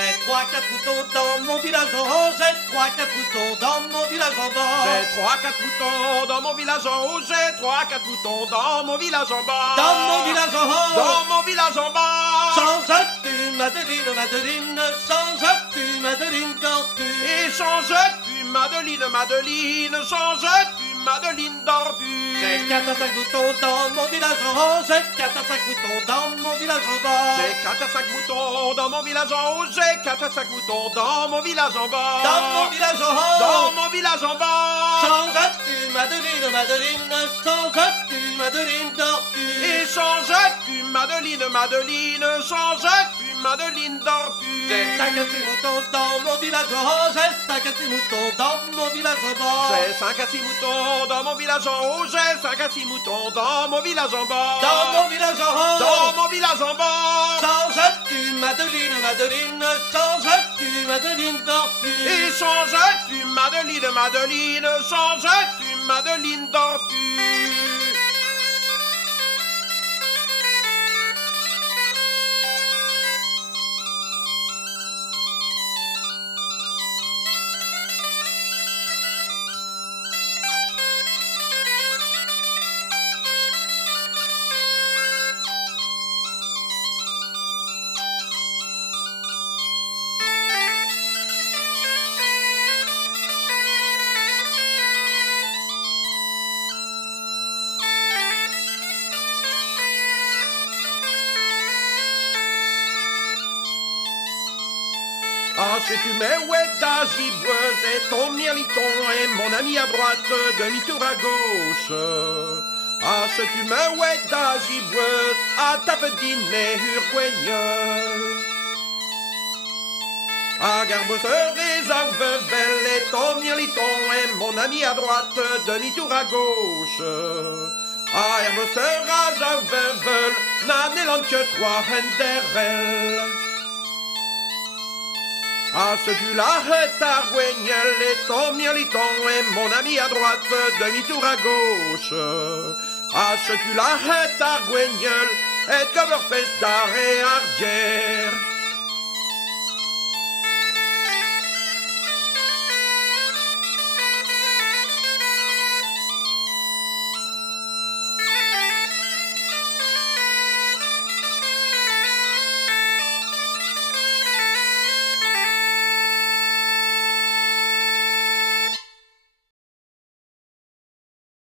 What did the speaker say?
J'ai 3-4 moutons dans mon village en haut, j'ai 3-4 moutons dans mon village en bas. J'ai 3-4 moutons dans mon village en haut, j'ai 3-4 moutons dans mon village en bas. Dans mon village en haut, Dans mon village en bas. changes-tu Madeleine, Madeleine, changes-tu Madeleine tortue? Et changes-tu Madeleine, Madeleine, changes-tu Madeleine d'ordure? J'ai 4 à 5 moutons dans mon village en haut, j'ai 4 à 5 moutons dans mon village en bas. J'ai 4 à 5 moutons dans mon village en haut, j'ai 4 à 5 moutons dans mon village en bas. Dans mon village en haut, Dans mon village en bas. changes-tu Madeleine, Madeleine, changes-tu Madeleine tortue? Et changes-tu Madeleine, Madeleine, changes-tu Madeleine d'ordure? J'ai 5 à 6 moutons dans mon village en haut, j'ai 5 à 6 moutons dans mon village en bas. J'ai 5 à 6 moutons dans mon village en haut, j'ai 5 à 6 moutons dans mon village en bas. Dans mon village en haut, Dans mon village en bas. changes-tu Madeleine, Madeleine, changes-tu Madeleine tortue? Et changes-tu Madeleine, Madeleine, changes-tu Madeleine d'ordure? Ah, sais-tu mais où est ta gibbeuse et ton mirliton et mon ami à droite, demi-tour à gauche. Ah, sais-tu mais où est ta gibbeuse à ta petite nez urquaigneux. Ah, garbosseur et à Vevel et ton mirliton et mon ami à droite, demi-tour à gauche. Ah, garbosseur à Vevel, n'a n'élan que trois hendervel. Ah, ce du-là est Argüeñel et ton mirliton et mon ami à droite, demi-tour à gauche. Ah, ce du-là est Argüeñel et Coverfest d'Arrêt Ardière.